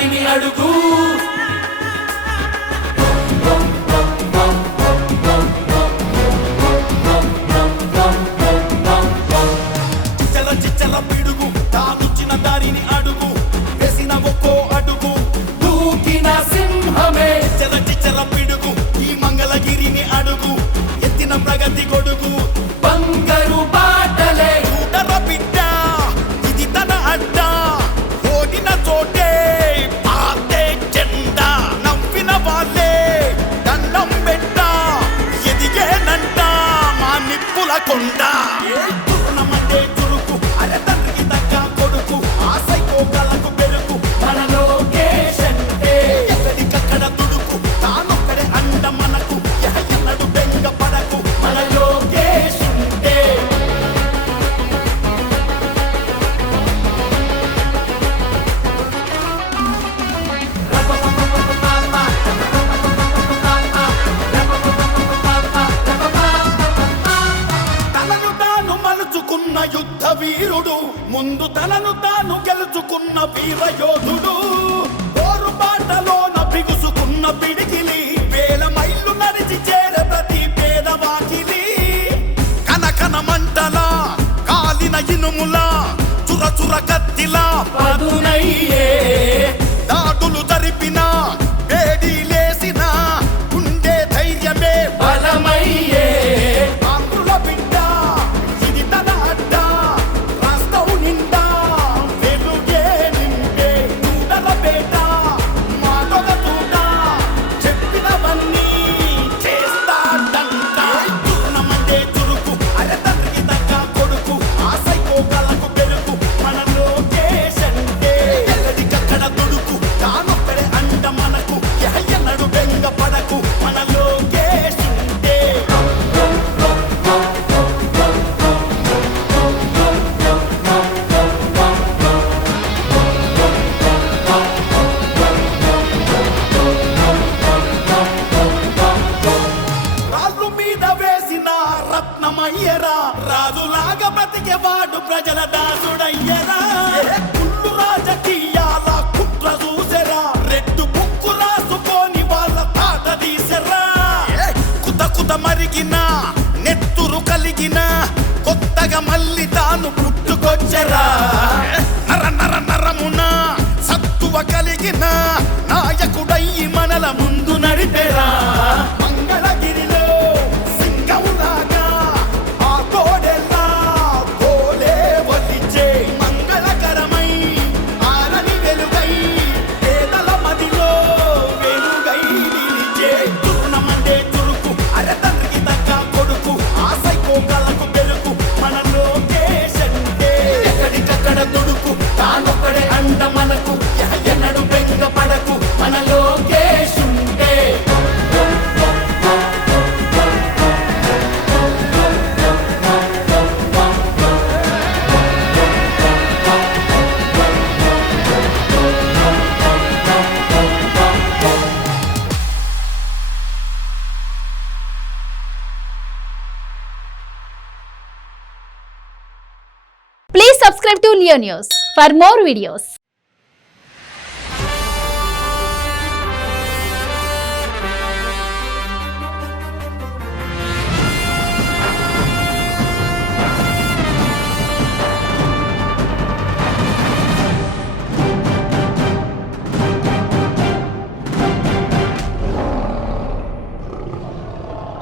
దారిని అడుగు చిచ్చల పిడుగు తానుచ్చిన దారిని అడుగు వేసిన ఒక్కో అడుగు దూకిన సింహమే చిచ్చల పిడుగు ఈ మంగళగిరిని అడుగు ఎత్తిన ప్రగతి గొడుగు బంగారు బాటలే చూడర బిడ్డ ఇది తన అడ్డ ఓడిన చోటే పాతే జెండా నవ్విన వాళ్ళే దండం పెట్ట ఎదిగేనంట మా నిప్పుల కొండ యుద్ధ వీరుడు ముందు తనను తాను గెలుచుకున్న వీర యోధుడు పోరుబాటలోన బిగుసుకున్న పిడికిలి వేల మైళ్ళు నడిచి చేరే ప్రతి పేదవాకిలి కనకన మంటల కాలిన ఇనుముల చురచుర కత్తిలా పదునయ్యే దాడులు జరిపిన వేడి లేసిన గుండె ధైర్యమే బలమయ్యే రాజులాగా బ్రతికేవాడు ప్రజల దాసుడయ్యరా కుళ్ళు రాజకీయాల కుట్ర చూసెరా రెడ్డు బుక్కు రాసుకొని వాళ్ళ తాట తీసెరా కుత మరిగిన నెత్తురు కలిగిన కొత్తగా మళ్ళీ తాను పుట్టుకొచ్చరా నరమున సత్తువ కలిగిన నాయకుడయ్యి మనల ముందు నడిపెరా మంగళగిరిలో సింగములాగా Please subscribe to Leo News for more videos.